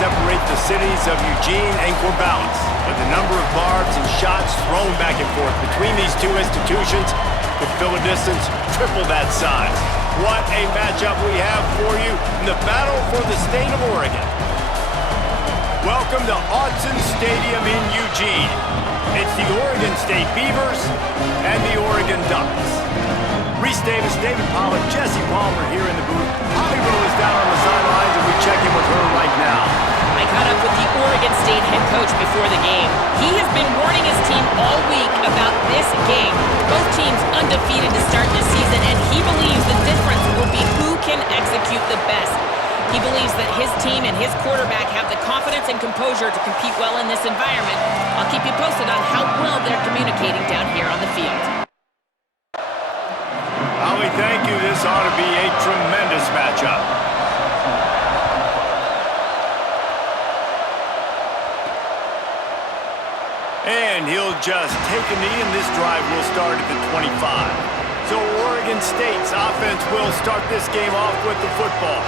separate the cities of Eugene and Corvallis. But the number of barbs and shots thrown back and forth between these two institutions could fill a distance triple that size. What a matchup we have for you in the battle for the state of Oregon. Welcome to Autzen Stadium in Eugene. It's the Oregon State Beavers and the Oregon Ducks. Reese Davis, David Pollack, Jesse Palmer here in the booth. Holly Rowe is down on the sidelines, and we check in with her right now. I caught up with the Oregon State head coach before the game. He has been warning his team all week about this game. Both teams undefeated to start this season, and he believes the difference will be who can execute the best. He believes that his team and his quarterback have the confidence and composure to compete well in this environment. I'll keep you posted on how well they're communicating down here on the field. Holly, thank you. This ought to be a tremendous matchup. And he'll just take a knee, and this drive will start at the 25. So Oregon State's offense will start this game off with the football.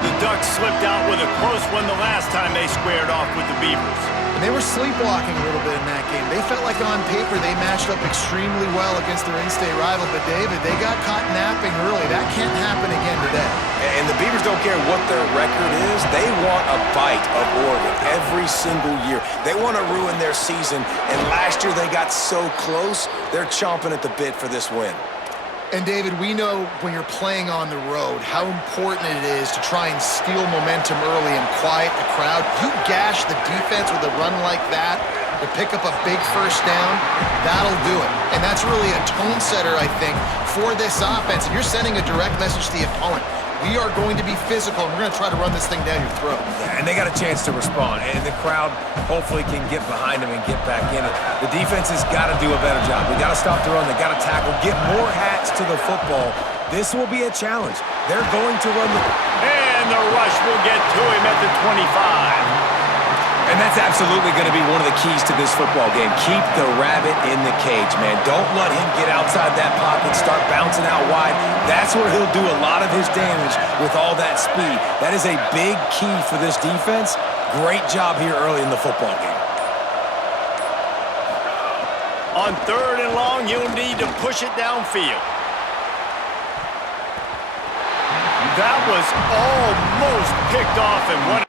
The Ducks slipped out with a close one the last time they squared off with the Beavers. And they were sleepwalking a little bit in that game. They felt like on paper they matched up extremely well against their in-state rival. But, David, they got caught napping early. That can't happen again today. And the Beavers don't care what their record is. They want a bite of Oregon every single year. They want to ruin their season. And last year they got so close, they're chomping at the bit for this win. And, David, we know when you're playing on the road how important it is to try and steal momentum early and quiet the crowd. You gash the defense with a run like that to pick up a big first down, that'll do it. And that's really a tone setter, I think, for this offense. And you're sending a direct message to the opponent. We are going to be physical, and we're going to try to run this thing down your throat. Yeah, and they got a chance to respond, and the crowd hopefully can get behind them and get back in it. The defense has got to do a better job. They got to stop the run. They got to tackle, get more hats to the football. This will be a challenge. They're going to run the... And the rush will get to him at the 25. And that's absolutely going to be one of the keys to this football game. Keep the rabbit in the cage, man. Don't let him get outside that pocket, start bouncing out wide. That's where he'll do a lot of his damage with all that speed. That is a big key for this defense. Great job here early in the football game. On 3rd and long, you'll need to push it downfield. That was almost picked off, and what...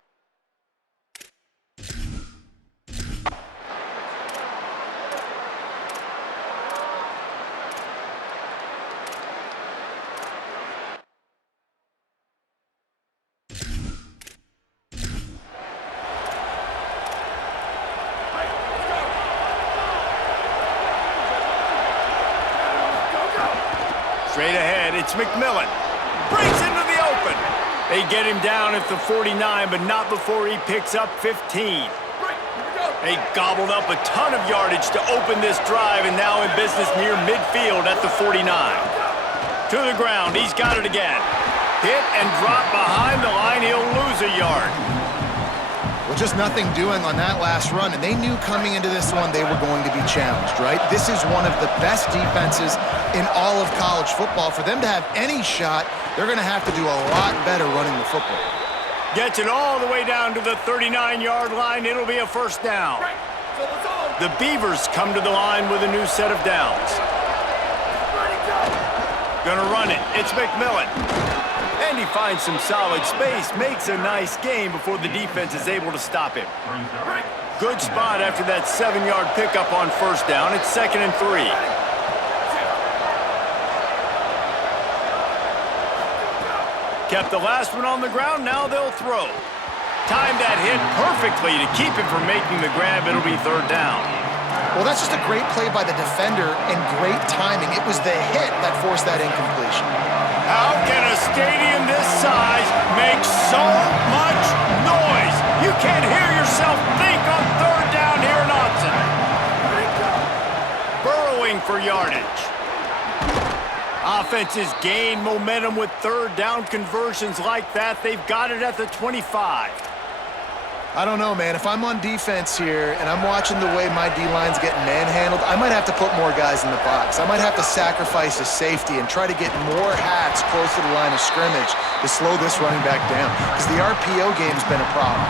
Straight ahead, it's McMillan. Breaks into the open. They get him down at the 49, but not before he picks up 15. They gobbled up a ton of yardage to open this drive, and now in business near midfield at the 49. To the ground, he's got it again. Hit and drop behind the line, he'll lose a yard. Well, just nothing doing on that last run, and they knew coming into this one they were going to be challenged, right? This is one of the best defenses in all of college football. For them to have any shot, they're going to have to do a lot better running the football. Gets it all the way down to the 39-yard line. It'll be a first down. The Beavers come to the line with a new set of downs. Gonna run it. It's McMillan. And he finds some solid space, makes a nice gain before the defense is able to stop him. Good spot after that 7-yard pickup on first down. It's 2nd and 3. Kept the last one on the ground, now they'll throw. Timed that hit perfectly to keep him from making the grab. It'll be 3rd down. Well, that's just a great play by the defender and great timing. It was the hit that forced that incompletion. How can a stadium this size make so much noise? You can't hear yourself think on 3rd down here in Autzen. Burrowing for yardage. Offenses gain momentum with 3rd down conversions like that. They've got it at the 25. I don't know, man. If I'm on defense here and I'm watching the way my D-line's getting manhandled, I might have to put more guys in the box. I might have to sacrifice a safety and try to get more hats close to the line of scrimmage to slow this running back down, because the RPO game's been a problem.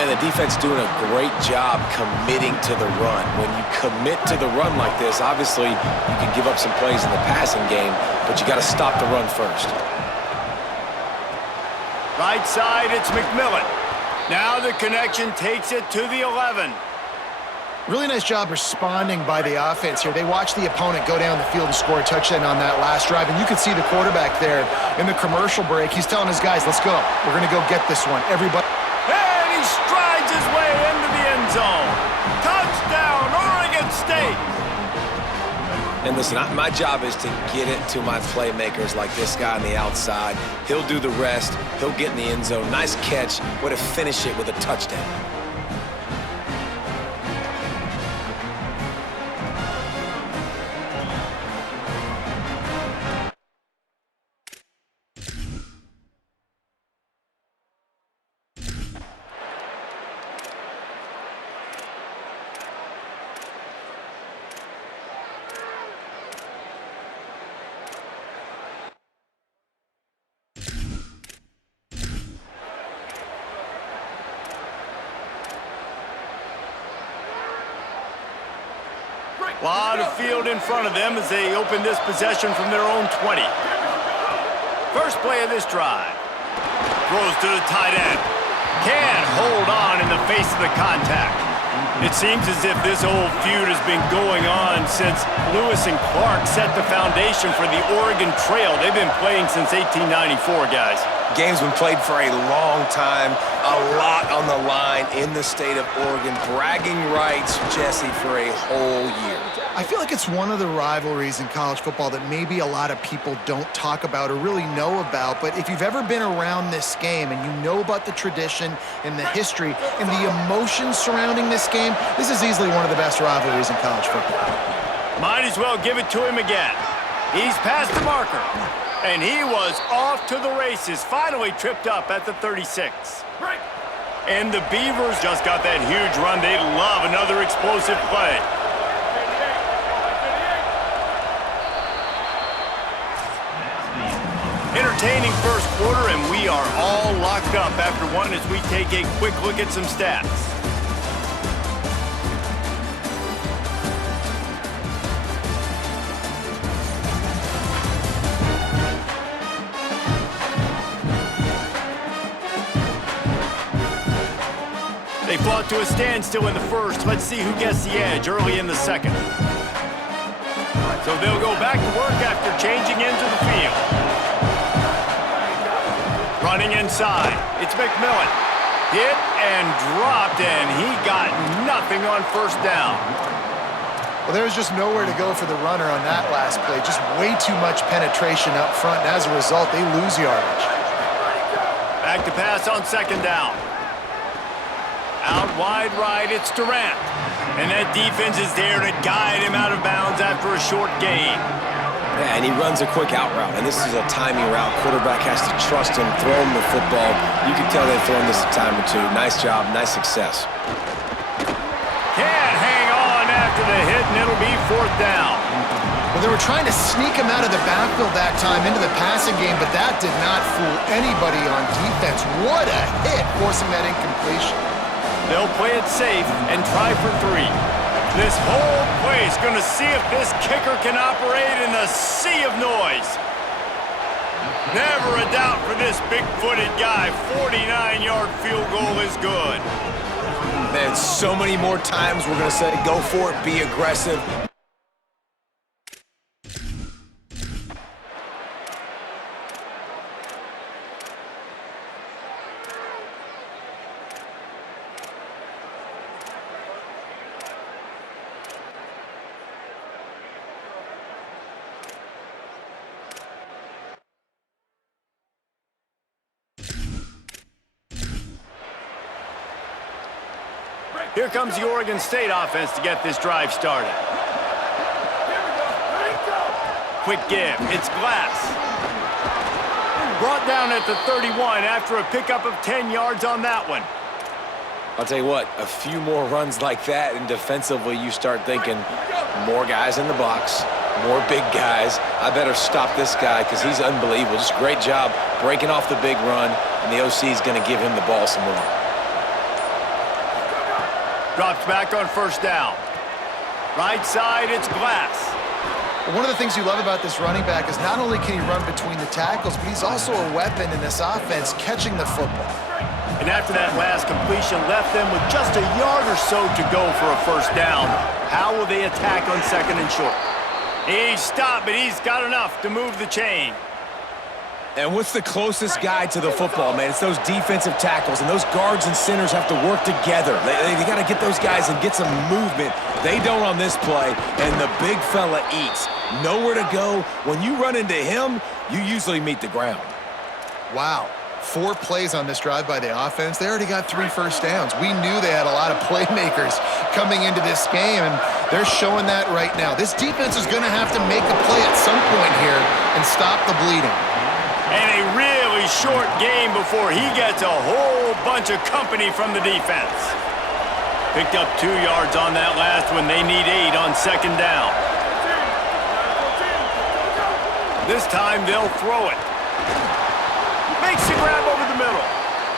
And the defense doing a great job committing to the run. When you commit to the run like this, obviously you can give up some plays in the passing game, but you got to stop the run first. Right side, it's McMillan. Now the connection takes it to the 11. Really nice job responding by the offense here. They watched the opponent go down the field and score a touchdown on that last drive, and you can see the quarterback there in the commercial break. He's telling his guys, let's go. We're going to go get this one. Everybody. And he strides his way into the end zone. Touchdown, Oregon State. And listen, my job is to get it to my playmakers like this guy on the outside. He'll do the rest. He'll get in the end zone. Nice catch. Way to finish it with a touchdown. A lot of field in front of them as they open this possession from their own 20. First play of this drive. Throws to the tight end. Can't hold on in the face of the contact. It seems as if this whole feud has been going on since Lewis and Clark set the foundation for the Oregon Trail. They've been playing since 1894, guys. Game's been played for a long time, a lot on the line in the state of Oregon. Bragging rights, Jesse, for a whole year. I feel like it's one of the rivalries in college football that maybe a lot of people don't talk about or really know about. But if you've ever been around this game and you know about the tradition and the history and the emotions surrounding this game, this is easily one of the best rivalries in college football. Might as well give it to him again. He's past the marker. And he was off to the races, finally tripped up at the 36. And the Beavers just got that huge run. They love another explosive play. Entertaining first quarter, and we are all locked up after one as we take a quick look at some stats. They fought to a standstill in the first. Let's see who gets the edge early in the second. So they'll go back to work after changing into the field. Running inside. It's McMillan. Hit and dropped, and he got nothing on first down. Well, there was just nowhere to go for the runner on that last play. Just way too much penetration up front, and as a result, they lose yardage. Back to pass on second down. Out wide right, it's Durant. And that defense is there to guide him out of bounds after a short gain. Yeah, and he runs a quick out route, and this is a timing route. Quarterback has to trust him, throw him the football. You can tell they've thrown this a time or two. Nice job, nice success. Can't hang on after the hit, and it'll be fourth down. Well, they were trying to sneak him out of the backfield that time into the passing game, but that did not fool anybody on defense. What a hit, forcing that incompletion. They'll play it safe and try for 3. This whole play is going to see if this kicker can operate in the sea of noise. Never a doubt for this big-footed guy. 49-yard field goal is good. Man, so many more times we're going to say, go for it, be aggressive. Here comes the Oregon State offense to get this drive started. Quick give. It's Glass. Brought down at the 31 after a pickup of 10 yards on that one. I'll tell you what, a few more runs like that, and defensively you start thinking, more guys in the box, more big guys. I better stop this guy because he's unbelievable. Just great job breaking off the big run, and the OC is going to give him the ball some more. Drops back on first down. Right side, it's Glass. One of the things you love about this running back is not only can he run between the tackles, but he's also a weapon in this offense catching the football. And after that last completion left them with just a yard or so to go for a first down. How will they attack on second and short? He's stopped, but he's got enough to move the chain. And what's the closest guy to the football, man? It's those defensive tackles, and those guards and centers have to work together. They got to get those guys and get some movement. They don't on this play, and the big fella eats. Nowhere to go. When you run into him, you usually meet the ground. Wow. 4 plays on this drive by the offense. They already got 3 first downs. We knew they had a lot of playmakers coming into this game, and they're showing that right now. This defense is going to have to make a play at some point here and stop the bleeding. And a really short game before he gets a whole bunch of company from the defense. Picked up 2 yards on that last one. They need 8 on second down. This time they'll throw it. Makes the grab over the middle.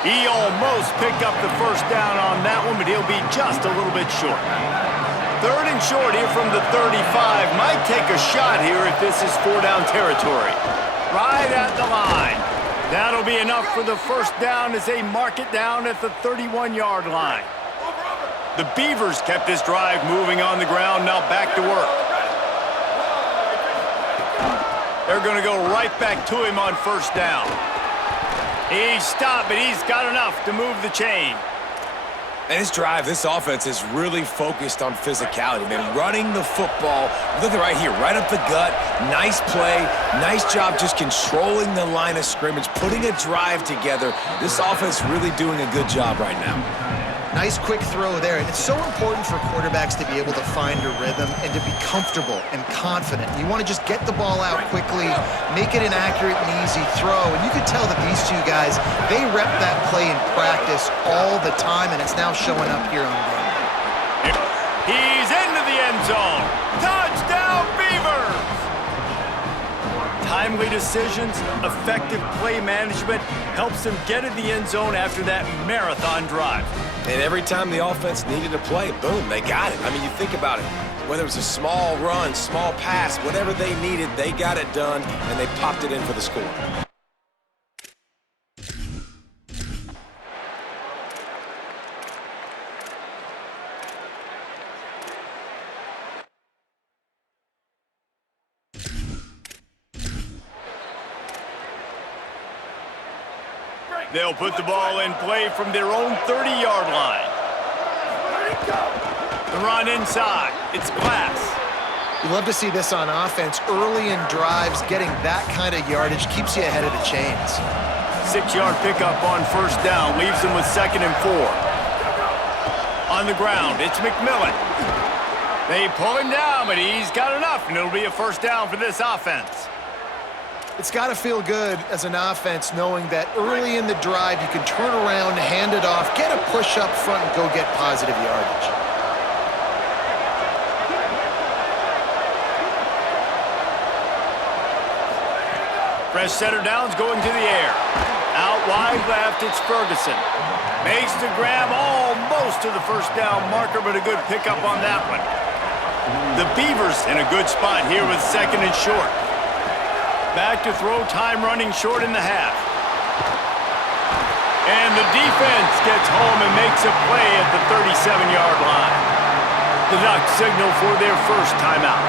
He almost picked up the first down on that one, but he'll be just a little bit short. Third and short here from the 35. Might take a shot here if this is 4-down territory. Right at the line. That'll be enough for the first down as they mark it down at the 31-yard line. The Beavers kept this drive moving on the ground, now back to work. They're going to go right back to him on first down. He's stopped, but he's got enough to move the chain. And this drive, this offense is really focused on physicality, man. Running the football, look at right here, right up the gut. Nice play, nice job just controlling the line of scrimmage, putting a drive together. This offense really doing a good job right now. Nice quick throw there. And it's so important for quarterbacks to be able to find a rhythm and to be comfortable and confident. You want to just get the ball out quickly, make it an accurate and easy throw. And you could tell that these 2 guys, they rep that play in practice all the time, and it's now showing up here on game day. He's into the end zone. Touchdown, Beavers! Timely decisions, effective play management helps them get in the end zone after that marathon drive. And every time the offense needed a play, boom, they got it. I mean, you think about it. Whether it was a small run, small pass, whatever they needed, they got it done, and they popped it in for the score. They'll put the ball in play from their own 30-yard line. The run inside. It's Glass. You love to see this on offense. Early in drives, getting that kind of yardage keeps you ahead of the chains. 6-yard pickup on first down. Leaves them with 2nd and 4. On the ground, it's McMillan. They pull him down, but he's got enough, and it'll be a first down for this offense. It's got to feel good as an offense knowing that early in the drive you can turn around, hand it off, get a push up front, and go get positive yardage. Fresh center downs going to the air. Out wide left, it's Ferguson. Makes the grab almost to the first down marker, but a good pickup on that one. The Beavers in a good spot here with 2nd and short. Back to throw, time running short in the half. And the defense gets home and makes a play at the 37-yard line. The Ducks signal for their first timeout.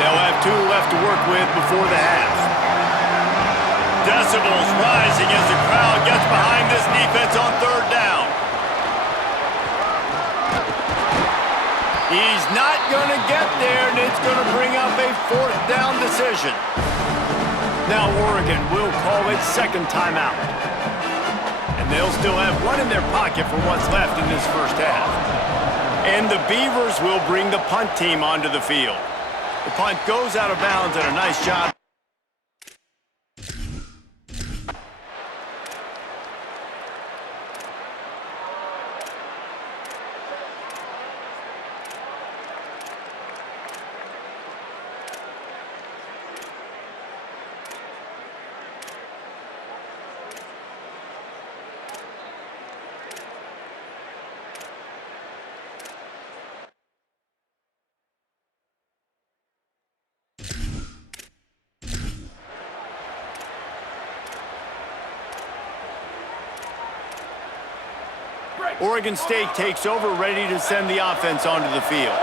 They'll have 2 left to work with before the half. Decibels rising as the crowd gets behind this defense on third down. He's not going to get there, and it's going to bring up a 4th down decision. Now Oregon will call its 2nd timeout. And they'll still have 1 in their pocket for what's left in this first half. And the Beavers will bring the punt team onto the field. The punt goes out of bounds, and a nice job. Oregon State takes over, ready to send the offense onto the field.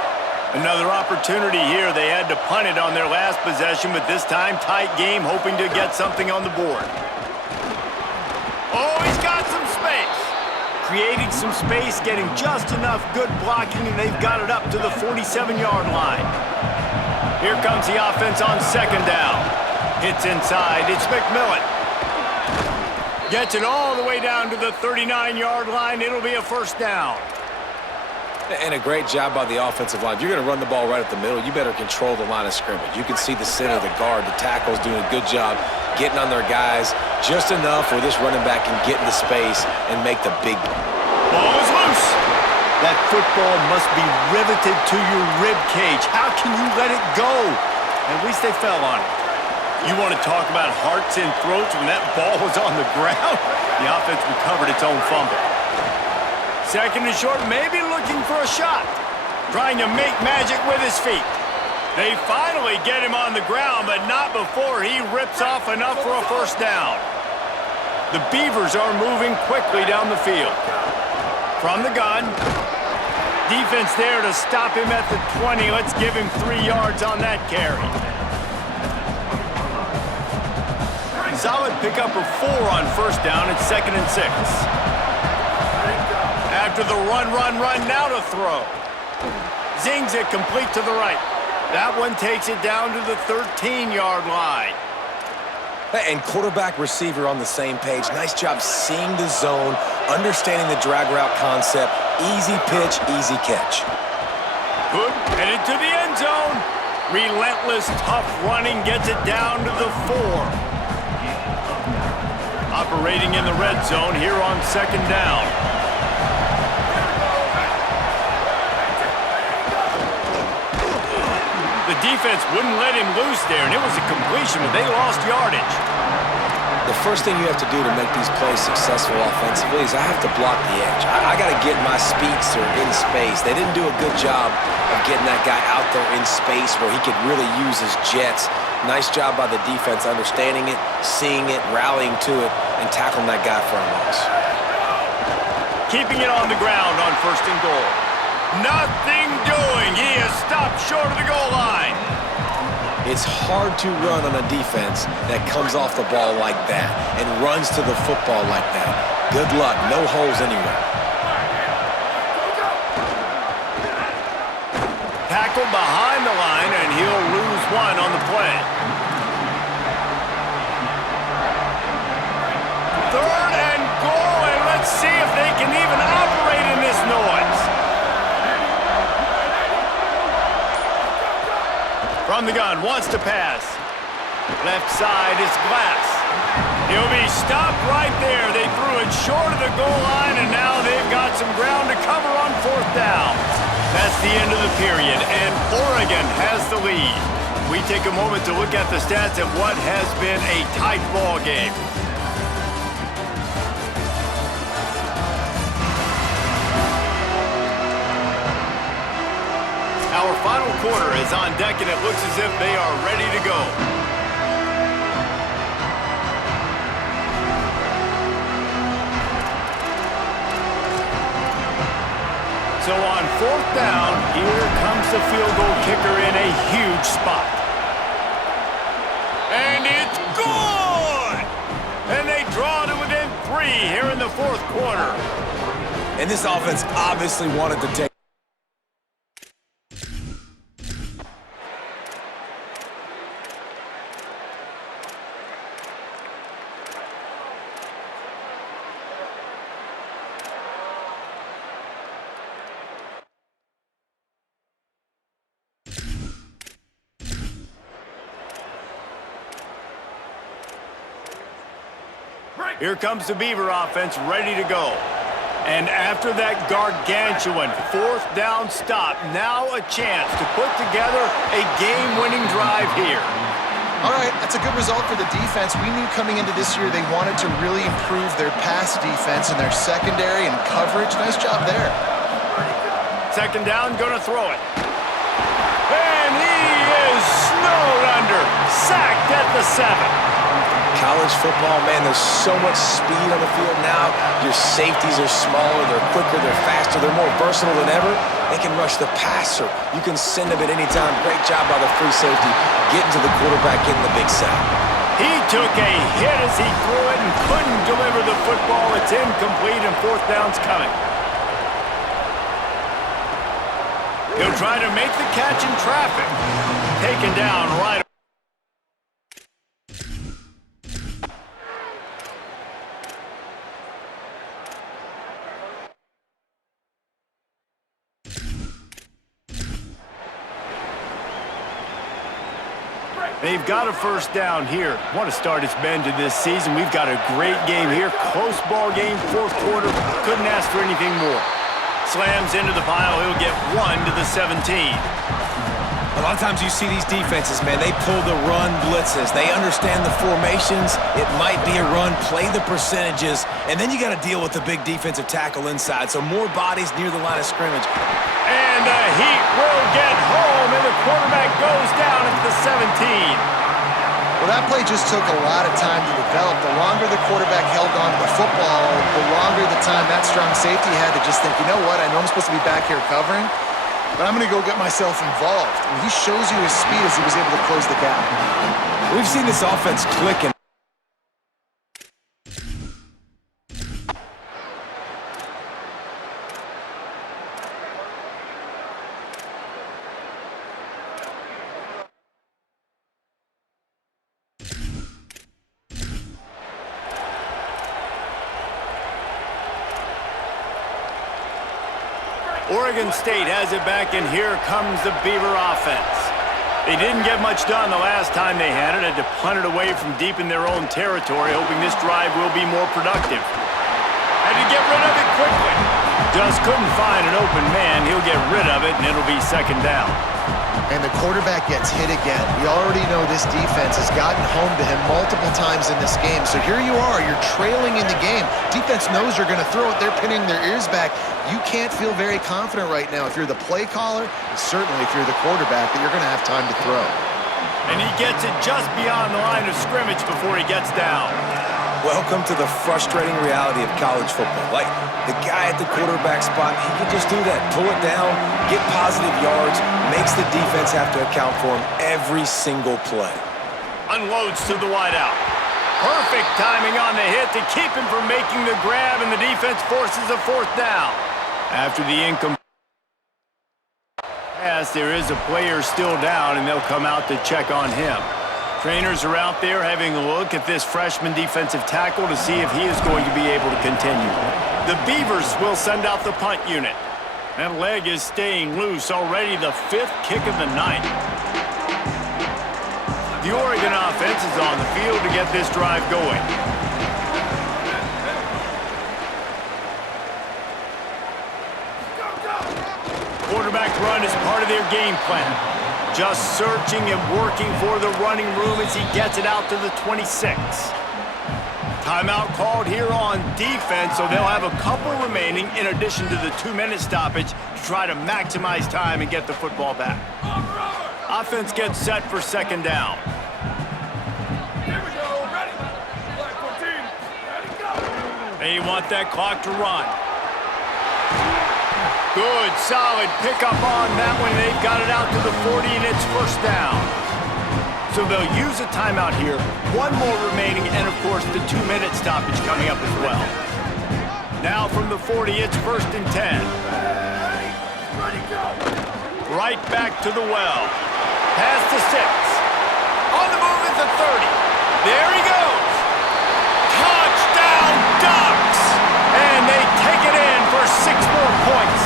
Another opportunity here. They had to punt it on their last possession, but this time tight game, hoping to get something on the board. Oh, he's got some space. Creating some space, getting just enough good blocking, and they've got it up to the 47-yard line. Here comes the offense on second down. Hits inside. It's McMillan. Gets it all the way down to the 39-yard line. It'll be a first down. And a great job by the offensive line. If you're going to run the ball right at the middle, you better control the line of scrimmage. You can see the center, the guard, the tackles doing a good job getting on their guys just enough where this running back can get into space and make the big ball is loose. That football must be riveted to your rib cage. How can you let it go? At least they fell on it. You want to talk about hearts and throats when that ball was on the ground? The offense recovered its own fumble. Second and short, maybe looking for a shot. Trying to make magic with his feet. They finally get him on the ground, but not before he rips off enough for a first down. The Beavers are moving quickly down the field. From the gun. Defense there to stop him at the 20. Let's give him 3 yards on that carry. Solid pickup of 4 on first down. It's 2nd and 6. After the run, now to throw. Zings it complete to the right. That one takes it down to the 13-yard line. And quarterback receiver on the same page. Nice job seeing the zone, understanding the drag route concept. Easy pitch, easy catch. Good, headed to the end zone. Relentless, tough running gets it down to the 4. Operating in the red zone here on second down. The defense wouldn't let him loose there, and it was a completion, but they lost yardage. The first thing you have to do to make these plays successful offensively is I have to block the edge. I got to get my speedster in space. They didn't do a good job of getting that guy out there in space where he could really use his jets. Nice job by the defense understanding it, seeing it, rallying to it, and tackling that guy for a loss. Keeping it on the ground on first and goal. Nothing doing. He is stopped short of the goal line. It's hard to run on a defense that comes off the ball like that and runs to the football like that. Good luck. No holes anywhere. Tackled behind the line, and he'll lose 1 on the play. 3rd and goal, and let's see if they can even operate in this noise. From the gun, wants to pass. Left side is Glass. He'll be stopped right there. They threw it short of the goal line, and now they've got some ground to cover on 4th down. That's the end of the period, and Oregon has the lead. We take a moment to look at the stats of what has been a tight ball game. Our final quarter is on deck, and it looks as if they are ready to go. So on 4th down, here comes the field goal kicker in a huge spot. And it's good! And they draw to within 3 here in the 4th quarter. And this offense obviously wanted to take. Here comes the Beaver offense ready to go. And after that gargantuan 4th down stop, now a chance to put together a game-winning drive here. All right, that's a good result for the defense. We knew coming into this year they wanted to really improve their pass defense and their secondary and coverage. Nice job there. Second down, gonna throw it. And he is snowed under, sacked at the 7. College football, man, there's so much speed on the field now. Your safeties are smaller, they're quicker, they're faster, they're more versatile than ever. They can rush the passer. You can send them at any time. Great job by the free safety getting to the quarterback, getting the big sack. He took a hit as he threw it and couldn't deliver the football. It's incomplete and fourth down's coming. He'll try to make the catch in traffic. Taken down right. They've got a first down here. What a start it's been to this season. We've got a great game here. Close ball game, fourth quarter. Couldn't ask for anything more. Slams into the pile. He'll get 1 to the 17. A lot of times you see these defenses, man, they pull the run blitzes. They understand the formations. It might be a run, play the percentages, and then you got to deal with the big defensive tackle inside. So more bodies near the line of scrimmage. And the Heat will get home, and the quarterback goes down at the 17. Well, that play just took a lot of time to develop. The longer the quarterback held on to the football, the longer the time that strong safety had to just think, you know what, I know I'm supposed to be back here covering, but I'm going to go get myself involved. And he shows you his speed as he was able to close the gap. We've seen this offense click and Oregon State has it back, and here comes the Beaver offense. They didn't get much done the last time they had it. Had to punt it away from deep in their own territory, hoping this drive will be more productive. Had to get rid of it quickly. Just couldn't find an open man. He'll get rid of it, and it'll be second down. And the quarterback gets hit again. We already know this defense has gotten home to him multiple times in this game. So here you are, you're trailing in the game. Defense knows you're going to throw it. They're pinning their ears back. You can't feel very confident right now if you're the play caller, and certainly if you're the quarterback, that you're going to have time to throw. And he gets it just beyond the line of scrimmage before he gets down. welcome to the frustrating reality of college football. Like, the guy at the quarterback spot, he can just do that. Pull it down, get positive yards, makes the defense have to account for him every single play. Unloads to the wideout. Perfect timing on the hit to keep him from making the grab, and the defense forces a fourth down. After the incomplete pass, there is a player still down, and they'll come out to check on him. Trainers are out there having a look at this freshman defensive tackle to see if he is going to be able to continue. The Beavers will send out the punt unit. That leg is staying loose, already the fifth kick of the night. The Oregon offense is on the field to get this drive going. Quarterback run is part of their game plan. Just searching and working for the running room as he gets it out to the 26. Timeout called here on defense, so they'll have a couple remaining in addition to the 2-minute stoppage to try to maximize time and get the football back. Offense gets set for second down. Here we go, ready. Black 14, ready, go. They want that clock to run. Good, solid pickup on that one. They've got it out to the 40, and it's first down. So they'll use a timeout here. One more remaining, and, of course, the 2-minute stoppage coming up as well. Now from the 40, it's first and 10. Ready, go. Right back to the well. Pass to 6. On the move at the 30. There he goes. Touchdown, Ducks! And they take it in for 6 more points.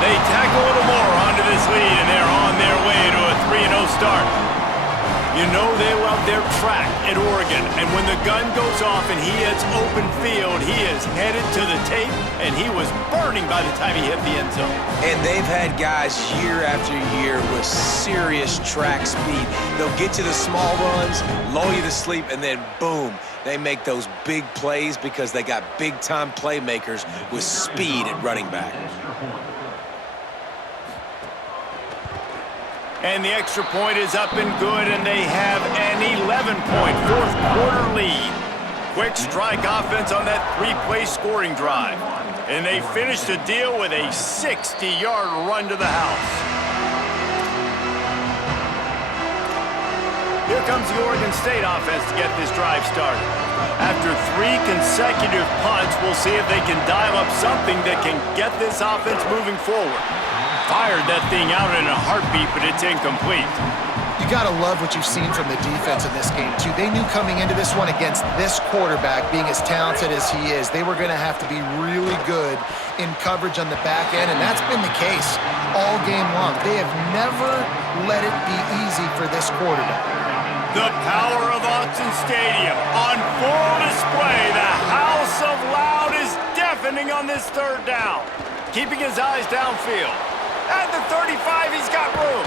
They tack a little more onto this lead, and they're on their way to a 3-0 start. You know they love their track at Oregon, and when the gun goes off and he hits open field, he is headed to the tape, and he was burning by the time he hit the end zone. And they've had guys year after year with serious track speed. They'll get you the small runs, lull you to sleep, and then boom, they make those big plays because they got big-time playmakers with speed at running back. And the extra point is up and good, and they have an 11-point fourth-quarter lead. Quick strike offense on that three-play scoring drive. And they finish the deal with a 60-yard run to the house. Here comes the Oregon State offense to get this drive started. After 3 consecutive punts, we'll see if they can dial up something that can get this offense moving forward. Fired that thing out in a heartbeat, but it's incomplete. You got to love what you've seen from the defense in this game, too. They knew coming into this one against this quarterback, being as talented as he is, they were going to have to be really good in coverage on the back end, and that's been the case all game long. They have never let it be easy for this quarterback. The power of Autzen Stadium on full display. The house of loud is deafening on this third down. Keeping his eyes downfield. At the 35, he's got room.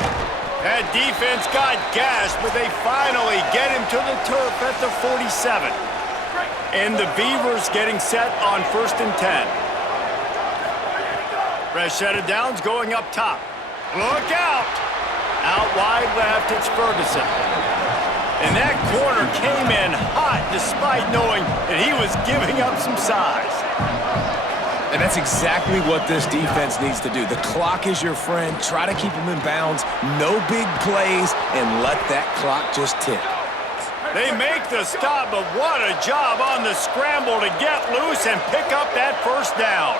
That defense got gashed, but they finally get him to the turf at the 47. And the Beavers getting set on 1st and 10. Fresh set of downs going up top. Look out! Out wide left, it's Ferguson. And that corner came in hot despite knowing that he was giving up some size. And that's exactly what this defense needs to do. The clock is your friend. Try to keep them in bounds. No big plays, and let that clock just tick. They make the stop, but what a job on the scramble to get loose and pick up that first down.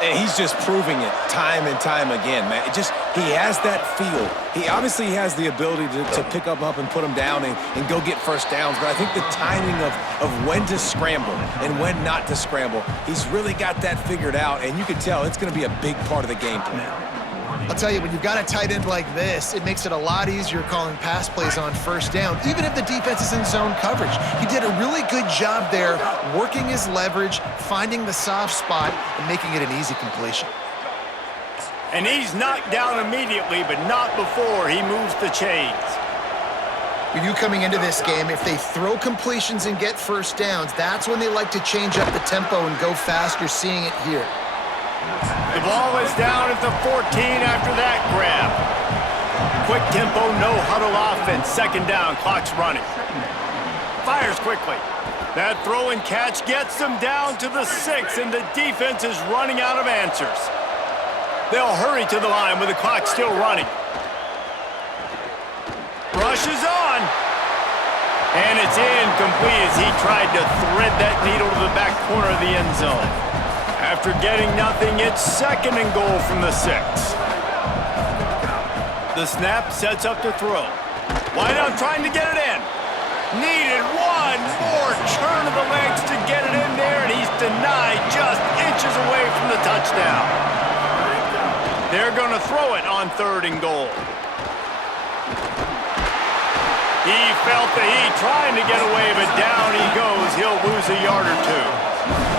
And he's just proving it time and time again, man. He has that feel. He obviously has the ability to pick up and put him down and go get first downs, but I think the timing of when to scramble and when not to scramble, he's really got that figured out, and you can tell it's going to be a big part of the game plan. I'll tell you, when you've got a tight end like this, it makes it a lot easier calling pass plays on first down, even if the defense is in zone coverage. He did a really good job there, working his leverage, finding the soft spot, and making it an easy completion. And he's knocked down immediately, but not before he moves the chains. We knew coming into this game, if they throw completions and get first downs, that's when they like to change up the tempo and go fast. You're seeing it here. The ball is down at the 14 after that grab. Quick tempo, no huddle offense. 2nd down, clock's running. Fires quickly. That throw and catch gets them down to the 6, and the defense is running out of answers. They'll hurry to the line with the clock still running. Rushes on. And it's incomplete as he tried to thread that needle to the back corner of the end zone. After getting nothing, it's 2nd and goal from the 6. The snap sets up to throw. Wideout trying to get it in. Needed one more turn of the legs to get it in there, and he's denied just inches away from the touchdown. They're going to throw it on 3rd and goal. He felt the heat trying to get away, but down he goes. He'll lose a yard or 2.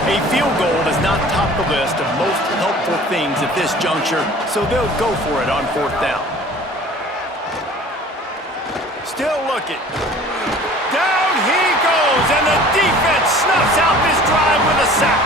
A field goal does not top the list of most helpful things at this juncture, so they'll go for it on 4th down. Still looking. Down he goes, and the defense snuffs out this drive with a sack.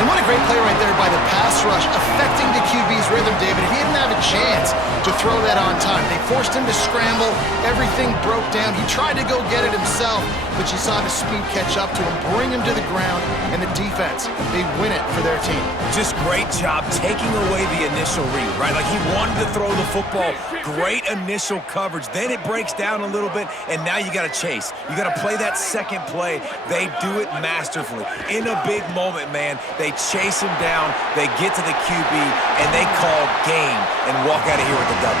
And what a great play right there by the pass rush, affecting the QB's rhythm, David. He didn't have a chance to throw that on time. They forced him to scramble. Everything broke down. He tried to go get it himself, but you saw the speed catch up to him, bring him to the ground, and the defense, they win it for their team. Just great job taking away the initial read, right? Like he wanted to throw the football. Great initial coverage. Then it breaks down a little bit, and now you got to chase. You got to play that second play. They do it masterfully. In a big moment, man, they chase him down, they get to the QB, and they call game and walk out of here with the W.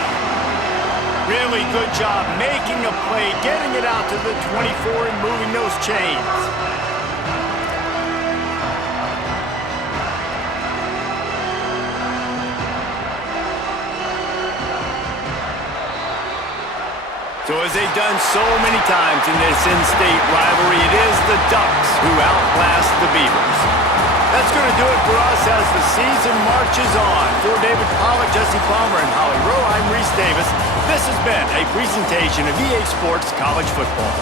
Really good job making a play, getting it out to the 24 and moving those chains. So as they've done so many times in this in-state rivalry, it is the Ducks who outlast the Beavers. That's going to do it for us as the season marches on. For David Pollack, Jesse Palmer, and Holly Rowe, I'm Reese Davis. This has been a presentation of EA Sports College Football.